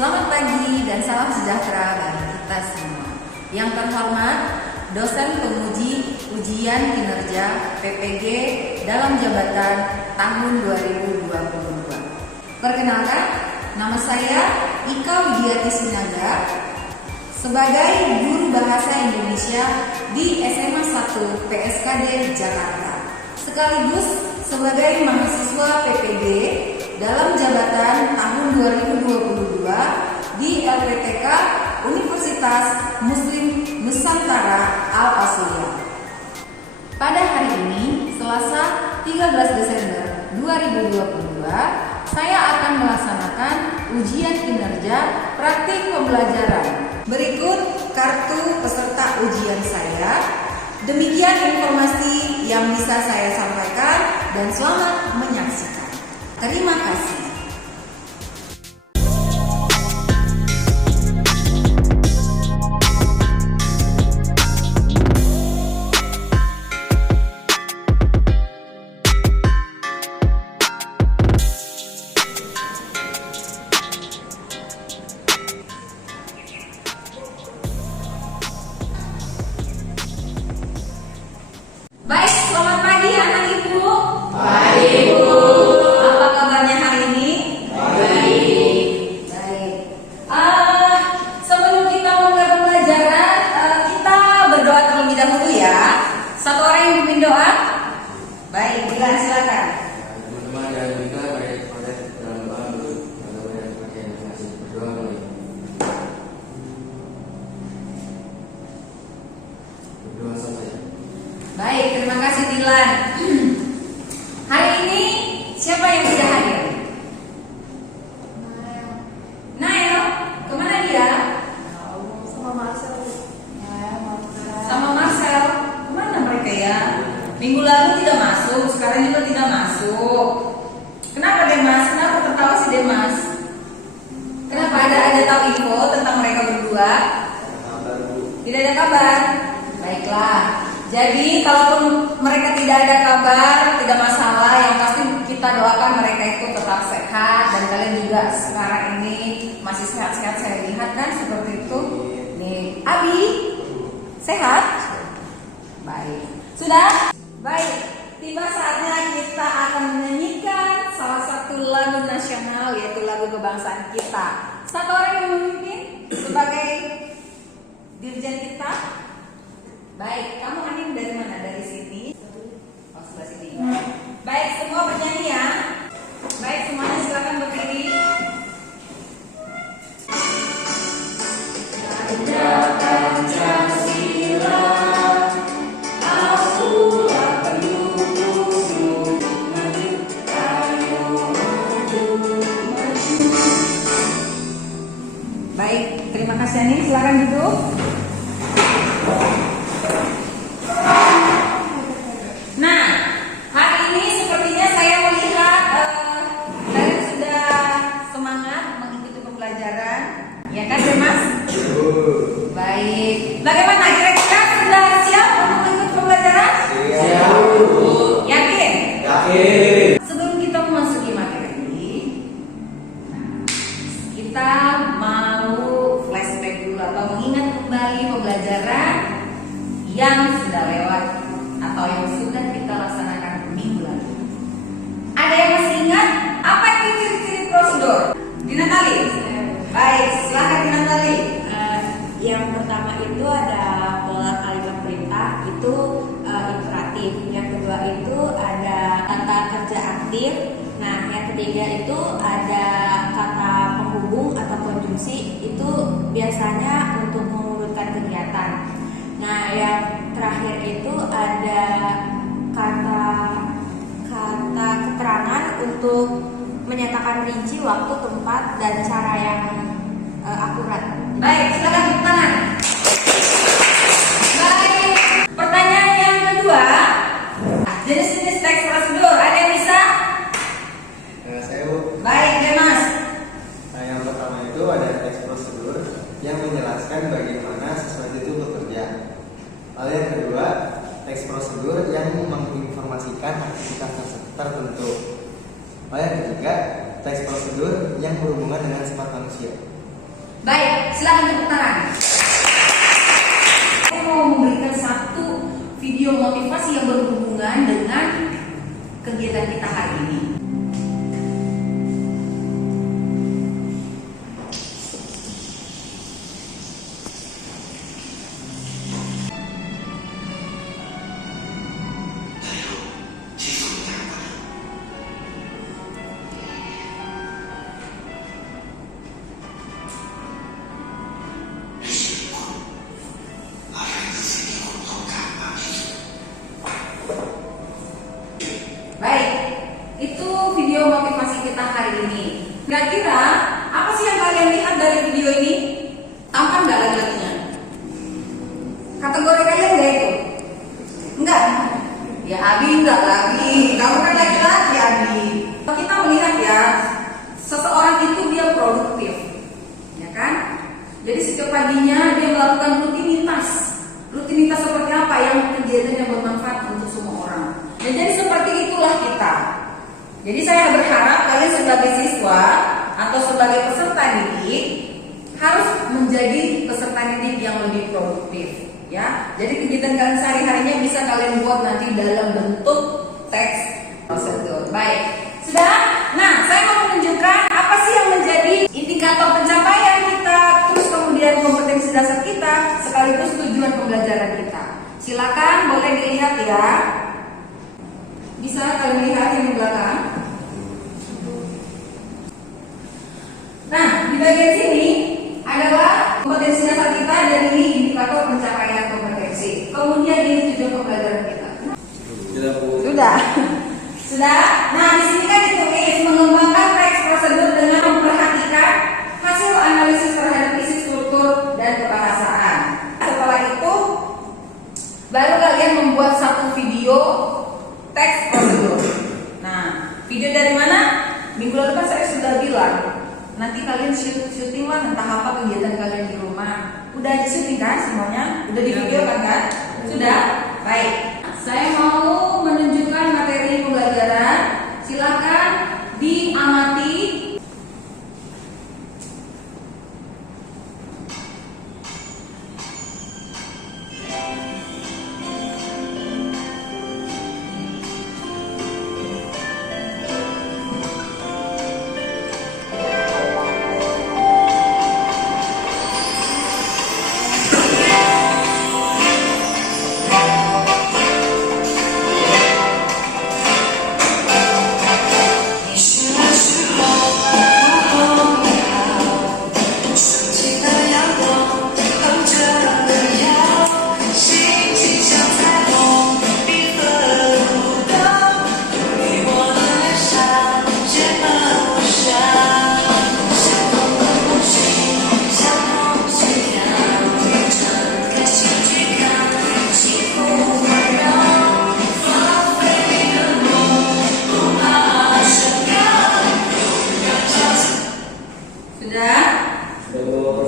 Selamat pagi dan salam sejahtera bagi kita semua. Yang terhormat, dosen penguji ujian kinerja PPG dalam jabatan tahun 2022. Perkenalkan, nama saya Ika Widiati Sinaga sebagai guru bahasa Indonesia di SMA 1 PSKD Jakarta, sekaligus sebagai mahasiswa PPG dalam jabatan tahun 2022 di LPTK Universitas Muslim Nusantara Al-Asliyah. Pada hari ini, Selasa 13 Desember 2022, saya akan melaksanakan ujian kinerja praktik pembelajaran. Berikut kartu peserta ujian saya. Demikian informasi yang bisa saya sampaikan dan selamat menyaksikan. Terima kasih. Baik, selamat pagi anak ibu. Baik, Bu. Apa kabarnya hari ini? Baik. Baik. Sebelum kita mulai pembelajaran, kita berdoa terlebih dahulu ya. Satu orang yang memimpin doa. Baik, Dilan silakan. Teman-teman dan kita baik pada dalam doa dulu. Teman-teman yang pakai masih berdoa boleh. Berdoa saja. Baik, terima kasih Dilan. Hari ini siapa yang tidak hadir? Nael, kemana dia? Sama Marcel. Sama Marcel. Kemana mereka ya? Minggu lalu tidak masuk, sekarang juga tidak masuk. Kenapa Demas? Kenapa tertawa si Demas? Kenapa ada tahu info tentang mereka berdua? Tidak ada kabar. Baiklah. Jadi kalaupun mereka tidak ada kabar, tidak masalah. Yang pasti kita doakan mereka itu tetap sehat dan kalian juga sekarang ini masih sehat-sehat. Saya lihat kan seperti itu. Nih, Abi sehat? Baik. Sudah? Baik. Tiba saatnya kita akan menyanyikan salah satu lagu nasional, yaitu lagu kebangsaan kita. Satu orang yang memimpin sebagai dirjen kita. Baik, kamu Anin dari mana? Dari sini? Oh, sebelah sini. Baik, semua bernyanyi ya. Baik, semuanya silakan berdiri. Baik, terima kasih Anin. Silakan duduk. Nah, hari ini sepertinya saya melihat kalian sudah semangat mengikuti pembelajaran, ya kan, Mas? Baik. Bagaimana kira-kira sudah siap untuk mengikuti pembelajaran? Siap, Bu. Yakin? Yakin. Sebelum kita memasuki materi, kita mau flashback dulu atau mengingat kembali pembelajaran yang sudah lewat atau yang sudah kita laksanakan minggu lalu. Ada yang masih ingat apa itu ciri-ciri prosedur? Dina Tali? Baik, silakan Dina Tali. Yang pertama itu ada pola kalimat perintah, itu imperatif. Yang kedua itu ada kata kerja aktif. Nah, yang ketiga itu ada kata penghubung atau konjungsi, itu biasanya untuk mengurutkan kegiatan. Nah, yang terakhir itu ada kata keterangan untuk menyatakan rinci waktu, tempat, dan cara yang akurat. Baik, silakan tepuk tangan. Baik, pertanyaan yang kedua, jenis-jenis teks prosedur, ada yang bisa? Saya, Bu. Baik, Demas. Nah, yang pertama itu ada teks prosedur yang menjelaskan bagaimana sesuatu itu bekerja. Lalu yang kedua, teks prosedur yang menginformasikan aktivitas tertentu. Lalu yang ketiga, teks prosedur yang berhubungan dengan sifat manusia. Baik, silakan tepuk tangan. Saya mau memberikan satu video motivasi yang berhubungan dengan kegiatan kita hari ini. Baik, itu video motivasi kita hari ini. Kira-kira apa sih yang kalian lihat dari video ini? Tampan nggak laki-lakinya? Kategori kalian nggak itu? Enggak? Ya Abi enggak lagi. Kamu kan laki-laki Abi. Kita melihat ya, seseorang itu dia produktif, ya kan? Jadi setiap paginya dia melakukan rutinitas. Rutinitas seperti apa yang kegiatan yang bermanfaat untuk semua orang. Dan jadi seperti itulah kita. Jadi saya berharap kalian sebagai siswa atau sebagai peserta didik harus menjadi peserta didik yang lebih produktif, ya. Jadi kegiatan kalian sehari-harinya bisa kalian buat nanti dalam bentuk teks prosedur. Baik, sudah. Nah, saya mau menunjukkan apa sih yang menjadi indikator pencapaian kita, terus kemudian kompetensi dasar kita, sekaligus tujuan pembelajaran kita. Silakan boleh dilihat ya. Bisa kalian lihat yang di belakang. Nah, di bagian sini adalah kompetensi dasar kita dan ini indikator pencapaian kompetensi. Kemudian ini tujuan pembelajaran kita. Sudah. Sudah. Nah, di sini kan ditulis mengembangkan teks prosedur dengan memperhatikan hasil analisis terhadap isi struktur dan kebahasaan. Setelah itu baru kalian membuat satu video teks prosedur. Nah, video dari mana? Minggu lalu kan saya sudah bilang, nanti kalian syuting lah, entah apa kegiatan kalian di rumah. Udah di syuting kan semuanya? Udah di video kan? Sudah? Baik. Saya mau menunjukkan materi pembelajaran. Silakan diamati.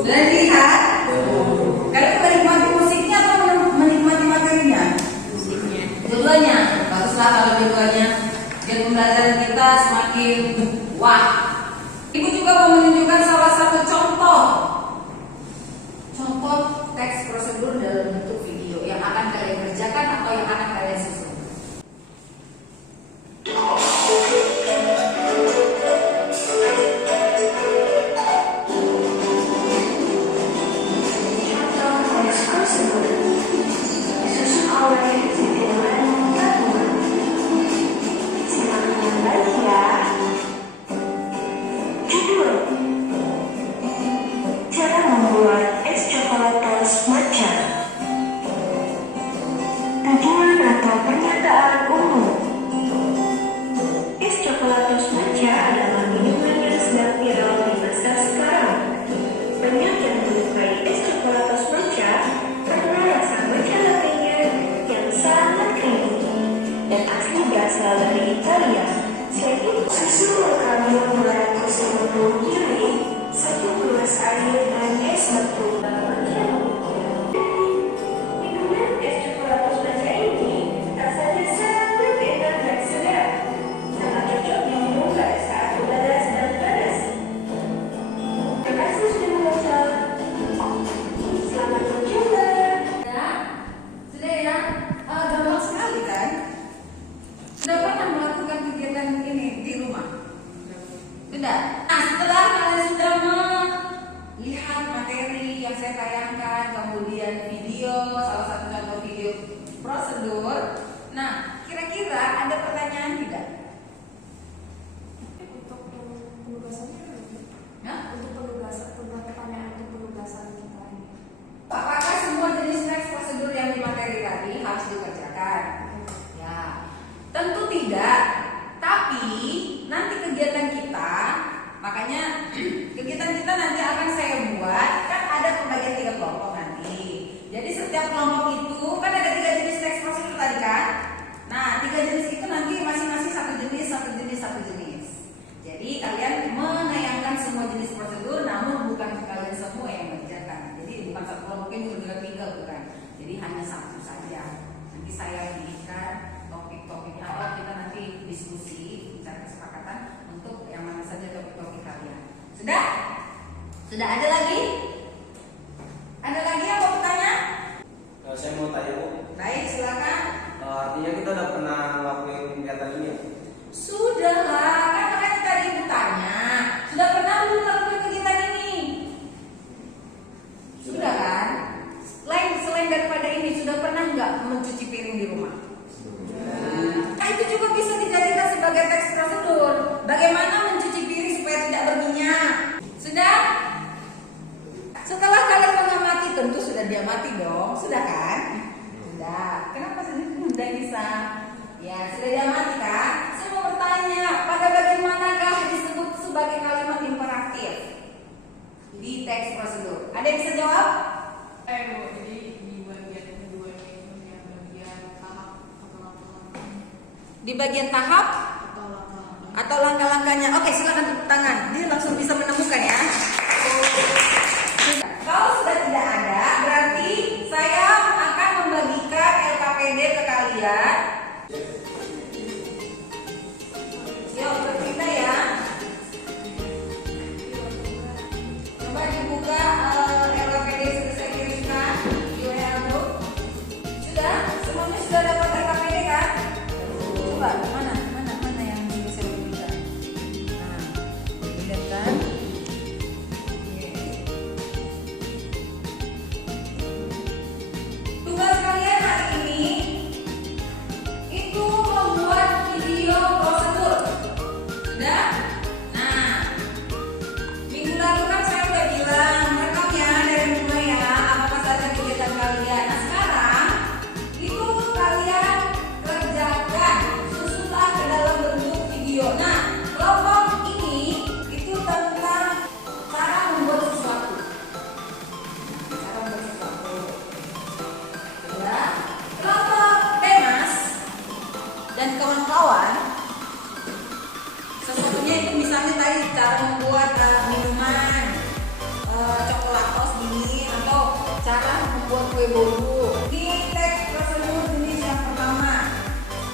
Sudah dilihat? Kalian menikmati musiknya atau menikmati materinya? Musiknya. Dua-duanya. Baguslah kalau dua-duanya. Biar pembelajaran kita semakin wah. Ibu juga mau menunjukkan salah satu contoh teks prosedur dalam bentuk video yang akan kalian kerjakan atau yang akan kalian susun. Jadi hanya satu saja. Nanti saya pilihkan topik-topiknya atau kita nanti diskusi bicara kesepakatan untuk yang mana saja topik-topik kalian. Sudah? Sudah ada lagi? Ada lagi yang mau bertanya? Saya mau tanya Bu, Baik, silakan. artinya kita udah pernah ngelakuin kegiatan ini ya? Sudah lah, kan makanya tadi ibu tanya. Sudah pernah belum melakukan kegiatan ini? Sudah kan? Selain daripada ini, sudah pernah nggak mencuci piring di rumah? Nah, itu juga bisa dijadikan sebagai teks prosedur. Bagaimana mencuci piring supaya tidak berminyak? Sudah? Setelah kalian mengamati, tentu sudah diamati dong. Sudah kan? Sudah. Kenapa sudah bisa? Ya, sudah diamati kan? Saya mau bertanya, pada bagian manakah disebut sebagai kalimat imperatif di teks prosedur? Ada yang bisa jawab? Bu, jadi di bagian kedua itu yang bagian tahap atau langkah-langkah Di bagian tahap atau langkah-langkah. atau langkah-langkahnya? Oke, silakan tepuk tangan. Dia langsung bisa menemukan ya. Kalau sudah tidak ada, berarti saya akan membagikan LKPD ke kalian. Yuk, bercerita ya. Coba dibuka LKPD sudah saya kirimkan di WA group. Sudah? Semuanya sudah dapat LKPD kan? Coba, mana yang saya berikan? Nah, lihat kan? Tugas kalian hari ini itu membuat video prosedur. Sudah? Nah, minggu lalu kan saya udah bilang rekam ya dari mulai ya apa saja kegiatan kalian. Nah sekarang itu kalian kerjakan, susunlah ke dalam bentuk video. Nah kelompok ini itu tentang cara membuat sesuatu. Cara membuat sesuatu. Ya. Kelompok Demas dan kawan-kawan sesuatunya itu misalnya tadi cara membuat minuman coklatos dingin atau cara membuat kue bolu. Di teks prosedur jenis yang pertama,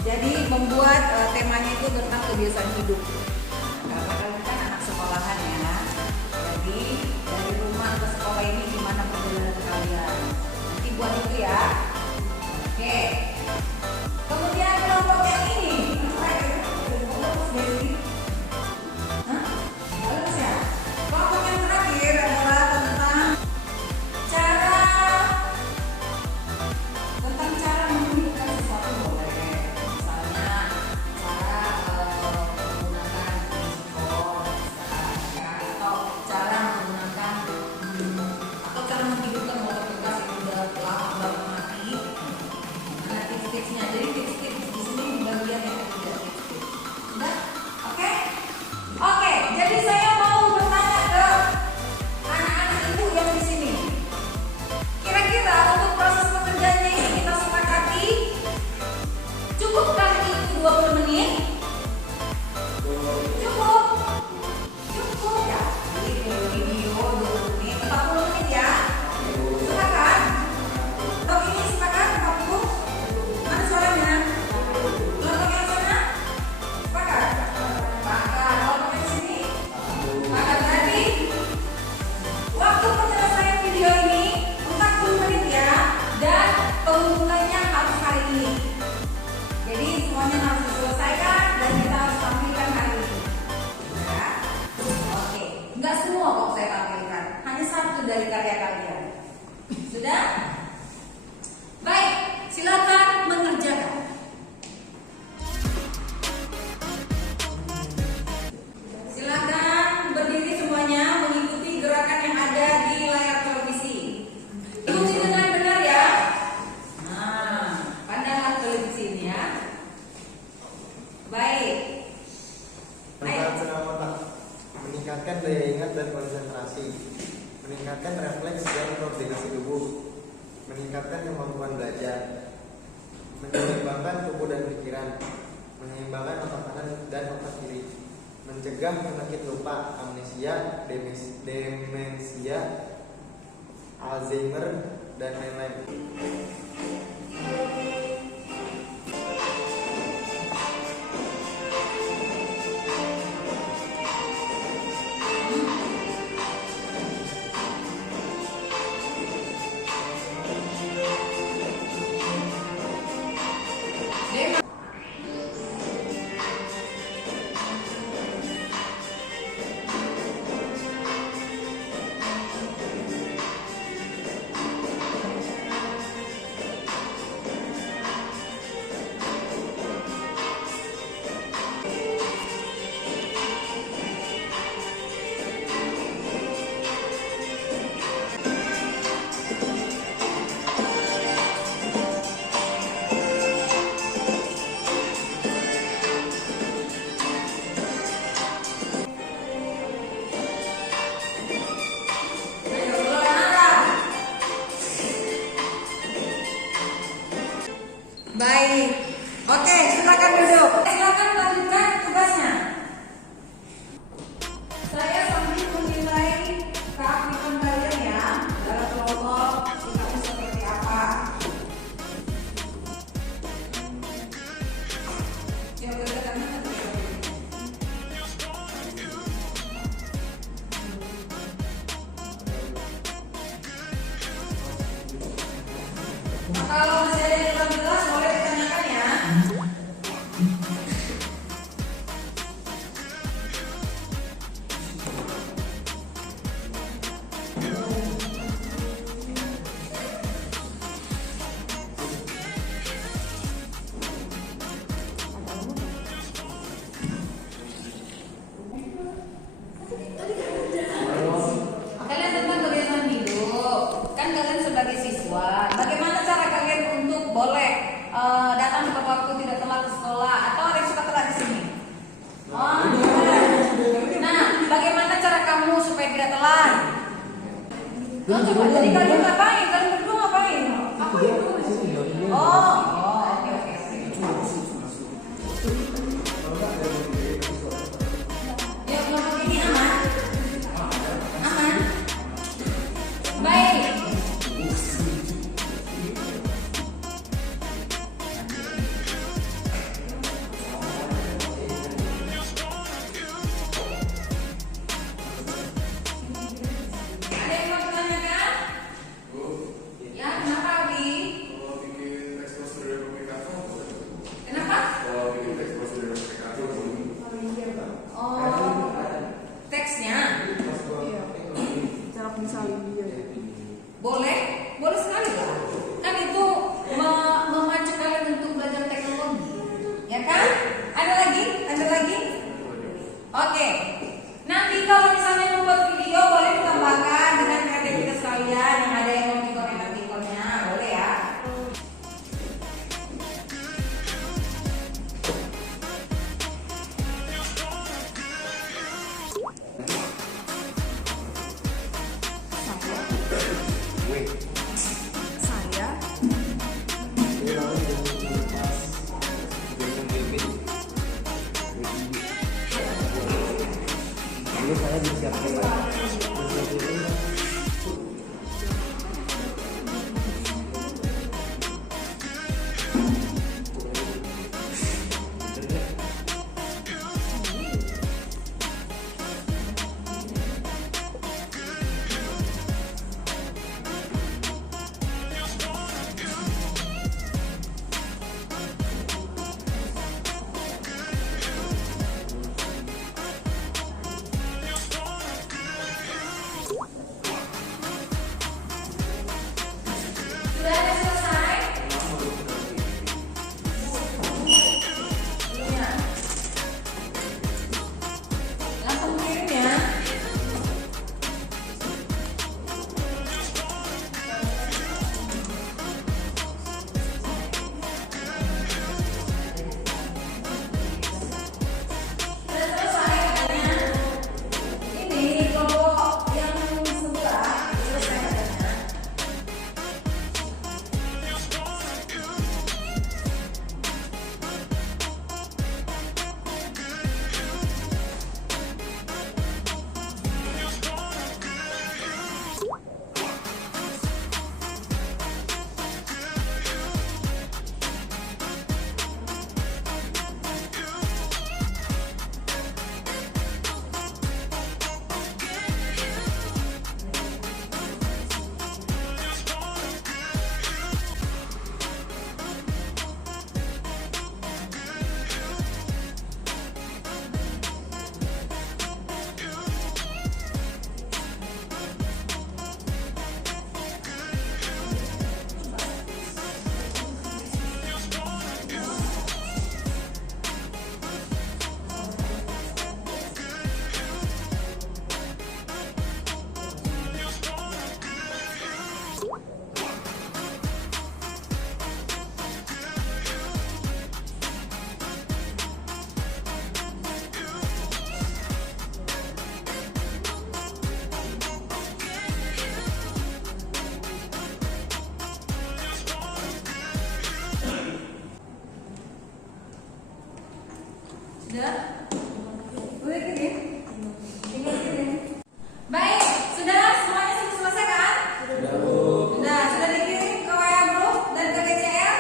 jadi membuat temanya itu tentang kebiasaan hidup. Karena kalian kan anak sekolahan ya, jadi dari rumah ke sekolah ini gimana perjalanan kalian? Nanti buat itu ya. Oke. Kemudian kelompok yang ini, bagus ya. Kelompok yang terakhir adalah tentang cara membuat sesuatu boleh. Misalnya cara menggunakan handphone, atau cara menggunakan atau cara menghidupkan motor bekas yang udah lama mati. Nah, tips-tipsnya. Jadi tips-tips di sini di bagian yang ketiga tips-tips. Sudah? Oke? Oke, jadi saya mau bertanya ke anak-anak ibu yang di sini. Kira-kira untuk proses pekerjaannya ini kita sepakati cukupkah itu 20 menit? Cukup? Cukup ya? Jadi video 20 menit, 40 menit ya? Sepakat? Untuk ini sepakat 40? Mana suaranya? Kelompok yang sana? Sepakat? Sepakat. Kelompok yang sini? Sepakat. Berarti waktu penyelesaian video ini 40 menit ya, dan pengumpulannya harus hari ini. Jadi semuanya harus diselesaikan dan kita harus tampilkan hari ini. Ya. Oke. Enggak semua kok saya tampilkan, hanya satu dari karya kalian. Sudah? Baik, silakan mengerjakan. Silakan berdiri semuanya mengikuti gerakan yang ada di layar televisi. Ikuti dengan benar ya. Nah, pandanglah televisi ini ya. Baik. Manfaat secara otak, meningkatkan daya ingat dan konsentrasi, meningkatkan refleks dan koordinasi tubuh, meningkatkan kemampuan belajar, menyeimbangkan tubuh dan pikiran, menyeimbangkan otak kanan dan otak kiri, mencegah penyakit lupa, amnesia, demensia, Alzheimer, dan lain-lain. Baik, oke, silakan duduk. Silakan lanjutkan tugasnya. Saya sambil menilai keaktifan kalian ya dalam kelompok sikapnya seperti apa. Ya udah karena kalau masih ada yang belum jelas boleh ditanyakan ya. Kalian tentang kebiasaan hidup, kan kalian sebagai siswa, bagaimana cara kalian untuk boleh datang tepat waktu, tidak telat ke sekolah, atau ada yang suka telat di sini? Oh, nah, bagaimana cara kamu supaya tidak telat? Oh, coba jadi kalian ngapain? Kalian berdua ngapain? Aku itu. Oh, oke oke. Ya, kelompok ini aman? Aman? Baik. Ada yang mau ditanyakan? Ya, kenapa Abi? Kenapa? Oh, teksnya Cara pensalin dia. boleh, boleh sekali lah. Kan itu memacu kalian untuk belajar teknologi, ya kan? Ada lagi? Ada lagi? Oke. Nanti kalau misalnya membuat video boleh ditambahkan dengan kreativitas kalian yang ada yang mau emoticon-nya, boleh ya? Saya Sudah? Udah kirim? Tinggal kirim. Baik, sudah semuanya sudah selesai kan? Sudah dikirim ke WA group dan ke DCR?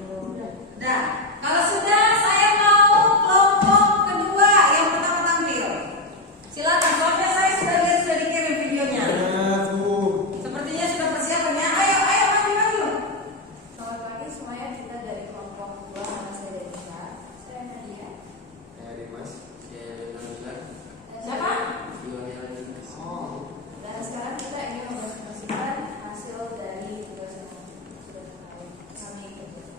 Sudah. Kalau sudah, saya mau kelompok kedua yang pertama tampil. Silakan, soalnya saya sudah lihat sudah dikirim videonya. Sepertinya sudah persiapan ya. Ayo maju. Selamat pagi semuanya, kita dari kelompok 2. Nama saya Denisa. Saya Nadia. Saya Dimas. Siapa? Dan sekarang kita ingin mempresentasikan hasil dari tugas yang sudah kami kerjakan.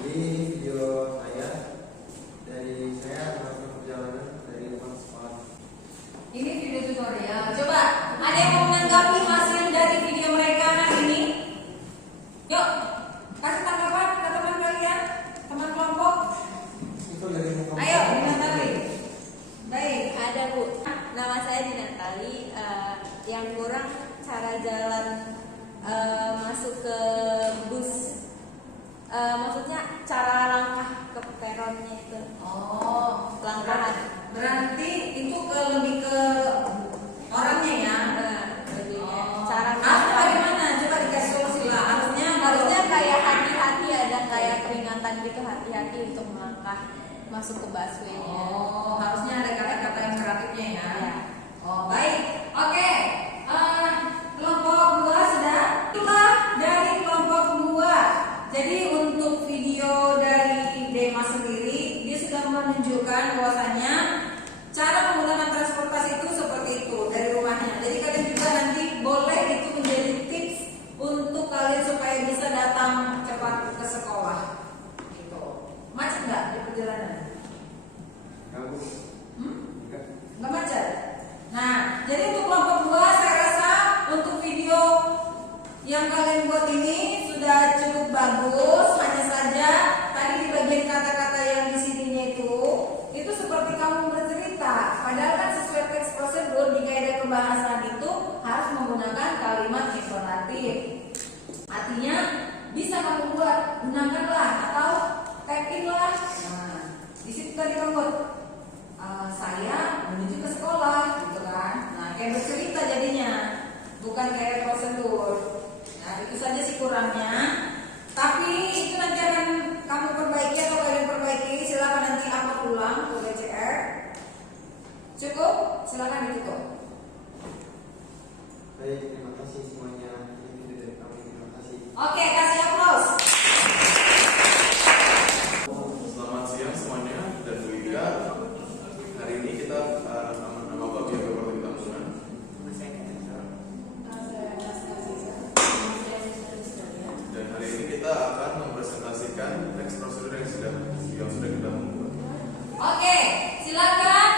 Jadi video saya melakukan perjalanan dari rumah sekolah. Ini video tutorial. Coba, ada yang mau menanggapi hasil dari video mereka hari ini? Yuk, kasih tanggapan ke teman kalian, teman kelompok. Itu dari muka. Ayo, Dinatali. Baik. Ada Bu, nama saya Dinatali. Yang kurang cara jalan masuk ke bus. Maksudnya cara langkah ke peronnya itu. Oh, Langkah. berarti itu lebih ke orangnya ya. Cara Harusnya bagaimana? Coba dikasih solusi lah. harusnya kayak hati-hati, ada kayak peringatan gitu, hati-hati untuk melangkah masuk ke busway-nya. Oh, harusnya ada kata-kata yang kreatifnya ya. Ya. Oh, baik. Oke. Kelompok 2 sudah. Itulah dari kelompok 2. Jadi untuk video dari Demas sendiri, dia sudah menunjukkan bahwasanya cara menggunakan transportasi itu seperti itu dari rumahnya. Jadi kalian juga nanti boleh itu menjadi tips untuk kalian supaya bisa datang cepat ke sekolah. Gitu. Macet nggak di perjalanan? Bagus. Enggak. Nggak macet. Nah, jadi untuk kelompok 2 saya rasa untuk video yang kalian buat ini sudah cukup bagus. Hanya saja tadi di bagian kata-kata yang di sininya itu seperti kamu bercerita. Padahal kan sesuai teks prosedur di kaidah pembahasan itu harus menggunakan kalimat imperatif. Artinya bisa kamu buat, gunakanlah atau type in lah. Nah, di situ tadi kamu buat saya menuju ke sekolah gitu kan. Nah, kayak bercerita jadinya, bukan kayak prosedur. Nah, itu saja sih kurangnya. Tapi itu nanti akan kamu perbaiki atau kalian perbaiki. Silakan nanti upload ulang ke DCR. Cukup? Silakan ditutup. Baik, terima kasih semuanya. Ini video dari kami. Terima kasih. Oke, kasih aplaus. Selamat siang semuanya dan Bu Ida. Hari ini kita nama Bapak Biar Bapak Tambunan. Dan hari ini kita akan mempresentasikan teks prosedur yang sudah kita membuat. Oke, silakan.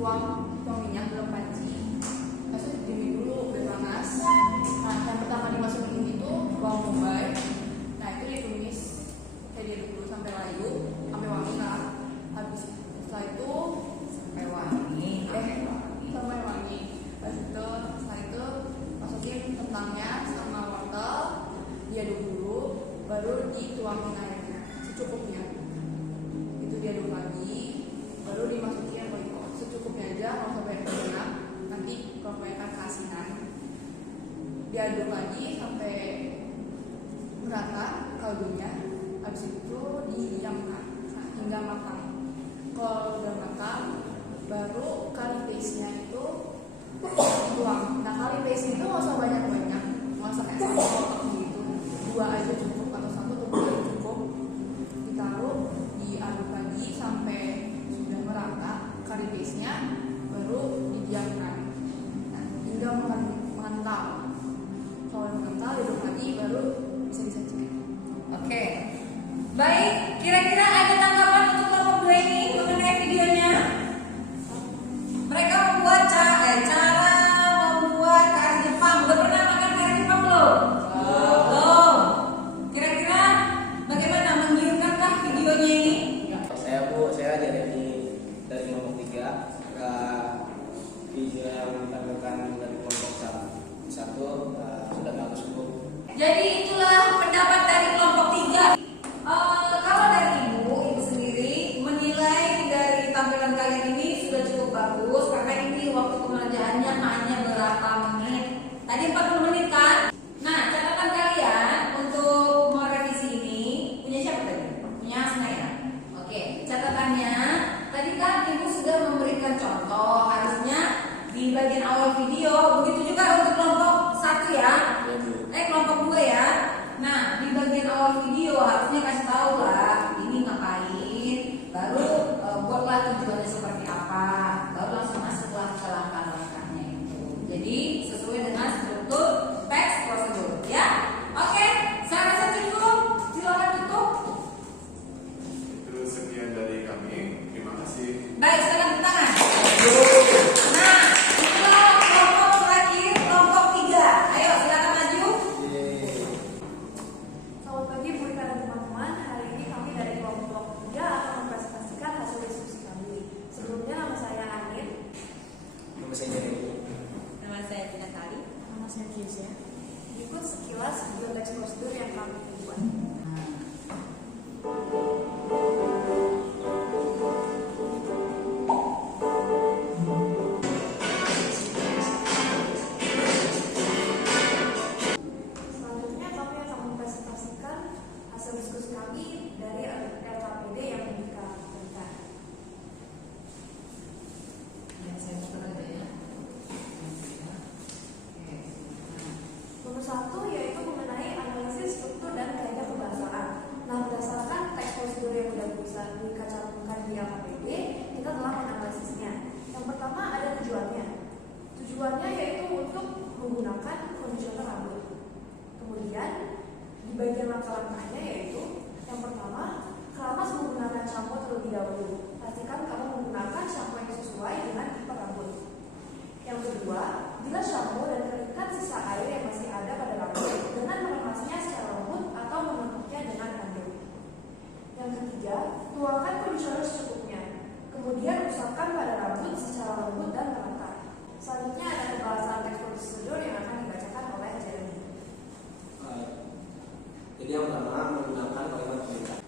tuang minyak dalam panci, terus didiemin dulu biar panas. Nah, yang pertama dimasukin itu bawang bombay. Nah, itu ditumis kayak dia dulu sampai layu, sampai wangi lah. Habis setelah itu Sampai wangi. sampai wangi. Habis itu setelah itu masukin kentangnya sama wortel, diaduk dulu, baru dituangin airnya secukupnya. Itu diaduk lagi, baru dimasukin royco secukupnya aja, nggak usah banyak banyak. Nanti kebanyakan keasinan. Diaduk lagi sampai merata kaldunya. Habis itu didiamkan hingga matang. Kalau udah matang, baru curry paste-nya itu tuang. Nah, curry paste itu nggak usah banyak-banyak, nggak usah kayak satu kotak gitu. 2 aja cukup atau 1 atau 2 cukup. selanjutnya baru didiamkan hingga mengental. Kalau mengental hidup lagi baru bisa disajikan. Oke. Baik, kira-kira ada tanggapan untuk kelompok 2 ini mengenai videonya? Mereka membuat cara membuat kari Jepang. Udah pernah makan kari Jepang belum? Belum. Kira-kira bagaimana, menggiurkankah videonya ini? Saya dari kelompok 3. Video yang ditampilkan dari kelompok 1 sudah bagus Bu. Jadi itulah pendapat dari kelompok 3. Kalau dari ibu sendiri menilai dari tampilan kalian ini sudah cukup bagus karena ini waktu pengerjaannya hanya berapa menit. Tadi 40 menit kan? Nah, catatan kalian untuk merevisi ini punya siapa tadi? Punya Asna ya? Oke, catatannya tadi kan ibu sudah memberikan contoh, harusnya di bagian awal video, begitu juga untuk kelompok 1 ya. Kelompok 2 ya. Nah, di bagian awal video harusnya kasih tahu lah ini ngapain, baru buatlah tujuannya seperti apa, baru langsung masuklah ke langkah-langkahnya itu. Jadi sesuai dengan struktur teks prosedur ya. Oke, saya rasa cukup. Silakan tutup. Itu sekian dari kami. Terima kasih. Baik, silakan tepuk tangan. Nah, itulah kelompok terakhir, kelompok 3. Ayo silakan maju. Selamat pagi Bu Ika dan teman-teman. Hari ini kami dari kelompok 3 akan mempresentasikan hasil diskusi kami. Sebelumnya nama saya Anit. Nama saya Jeremy. Nama saya Tina Tali. Nama saya Kezia. Berikut sekilas video teks prosedur yang kami buat. Selanjutnya kami akan mempresentasikan hasil diskusi kami dari LKPD yang Ika berikan. Ya, saya buka aja ya. Nomor 1 yaitu mengenai analisis struktur dan kaidah pembahasaan. Nah, berdasarkan teks prosedur yang sudah bisa dicantumkan di LKPD, kita telah menganalisisnya. Yang pertama ada tujuannya. Tujuannya yaitu untuk menggunakan kondisioner rambut. Kemudian di bagian langkah-langkahnya yaitu yang pertama, keramas menggunakan shampoo terlebih dahulu. Pastikan kamu menggunakan shampoo yang sesuai dengan tipe rambut. Yang kedua, bilas shampoo dan keringkan sisa air yang masih ada pada rambut dengan meremasnya secara lembut atau menutupnya dengan handuk. Yang ketiga, tuangkan kondisioner secukupnya. Kemudian usapkan pada rambut secara lembut dan merata. Selanjutnya ada pembahasan teks prosedur yang akan dibacakan oleh Jeremy. Jadi yang pertama menggunakan kalimat perintah.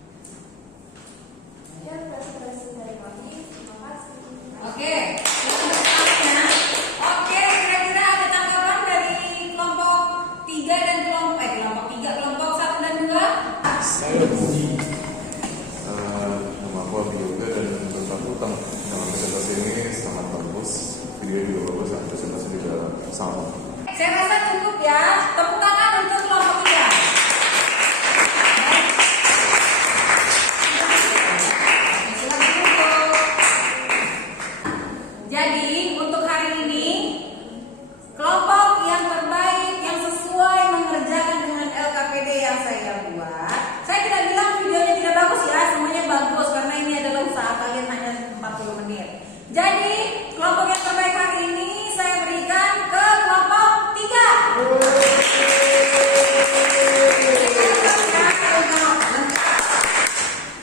Sekian presentasi dari kami. Terima kasih. Oke, selanjutnya. Oke, kira-kira ada tanggapan dari kelompok 3 dan kelompok 3, kelompok 1 dan 2? Saya Budi. Nama aku Abi Yoga dan menurut aku dalam presentasi ini sangat bagus. Video juga bagus dan presentasi juga sama. Saya rasa cukup ya. Tepuk tangan untuk kelompok 3. Silakan duduk. Jadi untuk hari ini kelompok yang terbaik yang sesuai mengerjakan dengan LKPD yang saya buat. Saya tidak bilang videonya tidak bagus ya, semuanya bagus karena ini adalah usaha kalian hanya 40 menit. Jadi kelompok yang terbaik hari ini saya berikan ke kelompok 3.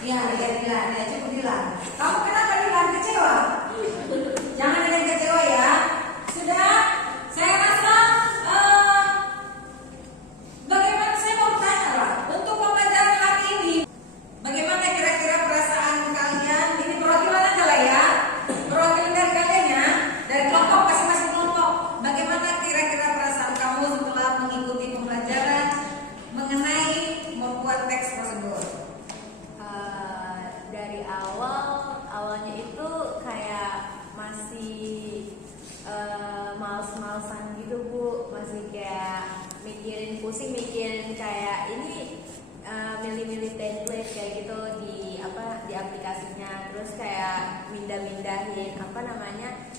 Ya, cukup bilang. Kamu kenapa bilang kecewa? Jangan ada yang kecewa ya. Sudah, saya rasa bagaimana, saya mau bertanya lah untuk pembelajaran hari ini. Bagaimana kira-kira perasaan kalian? Ini perwakilan aja lah ya. Perwakilan dari kalian ya, dari kelompok masing-masing kelompok. Bagaimana kira-kira perasaan kamu setelah mengikuti pembelajaran mengenai membuat teks prosedur? Dari awalnya itu kayak masih males-malesan gitu Bu, masih kayak mikirin kayak ini milih-milih template kayak gitu di di aplikasinya, terus kayak mindahin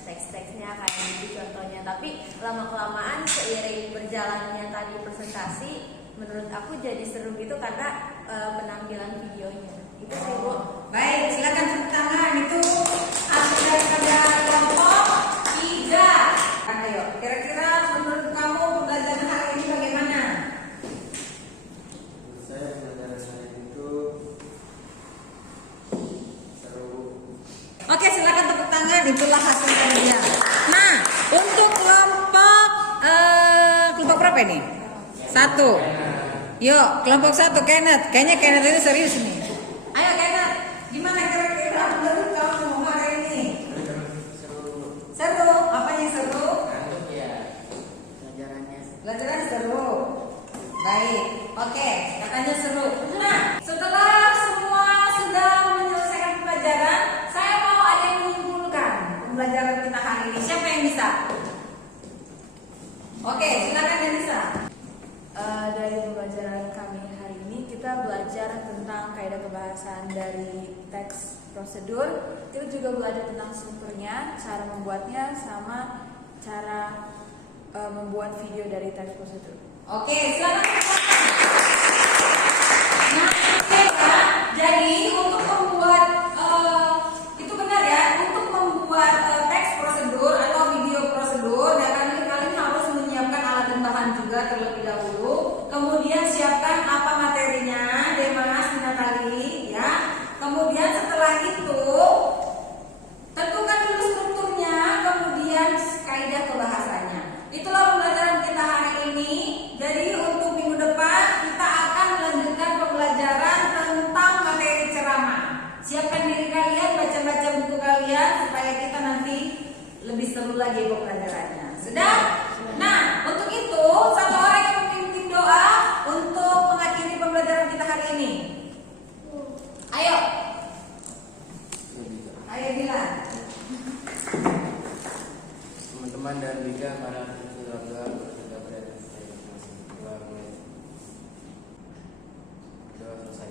teks-teksnya kayak gitu contohnya. Tapi lama-kelamaan seiring berjalannya tadi presentasi, menurut aku jadi seru gitu karena penampilan videonya. Itu sih Bu. Baik, silakan tepuk tangan. Itu hasil daripada kelompok 3. Ayo, kira-kira menurut kamu pembelajaran hari ini bagaimana? Menurut saya pembelajaran hari itu seru. Oke, silakan tepuk tangan. Itulah hasil kerja. Nah, untuk kelompok berapa ini? 1. Yuk, kelompok 1 Kenneth. Kayaknya Kenneth ini serius nih. Ayo Kenneth, gimana kira-kira menurut kamu hari ini? Seru. Apanya seru? Pelajaran seru. Baik. Oke, katanya seru. Nah, setelah semua sudah menyelesaikan pelajaran, saya mau ada yang menyimpulkan pembelajaran kita hari ini. Siapa yang bisa? Oke, silakan Denisa. Dari pembelajaran kami hari ini kita belajar tentang kaidah kebahasaan dari teks prosedur. Kita juga belajar tentang strukturnya, cara membuatnya, sama cara membuat video dari teks prosedur. Oke, silakan. Nah, oke ya. Jadi untuk membuat itu benar ya, untuk membuat teks prosedur atau video prosedur, ya kalian harus menyiapkan alat dan bahan juga terlebih dahulu. Kemudian siapkan apa materinya, Demas, Natali, ya. Kemudian setelah itu tentukan dulu strukturnya, kemudian kaidah kebahasanya. Itulah pembelajaran kita hari ini. Jadi untuk minggu depan kita akan melanjutkan pembelajaran tentang materi ceramah. Siapkan diri kalian, baca-baca buku kalian supaya kita nanti lebih seru lagi pembelajarannya. Sudah? Nah, untuk itu satu orang yang memimpin doa untuk mengakhiri pembelajaran kita hari ini. Ayo. Ayo Dilan. Teman-teman dan juga para keluarga berdoa berada doa mulai. Doa selesai.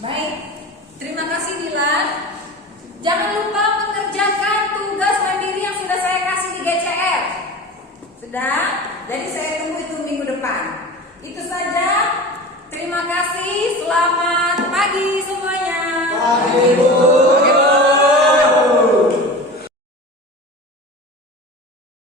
Baik, terima kasih Dilan. Jangan lupa mengerjakan tugas mandiri yang sudah saya kasih di GCF. Sudah? Jadi saya tunggu itu minggu depan. Itu saja. Terima kasih. Selamat pagi semuanya. Pagi Bu.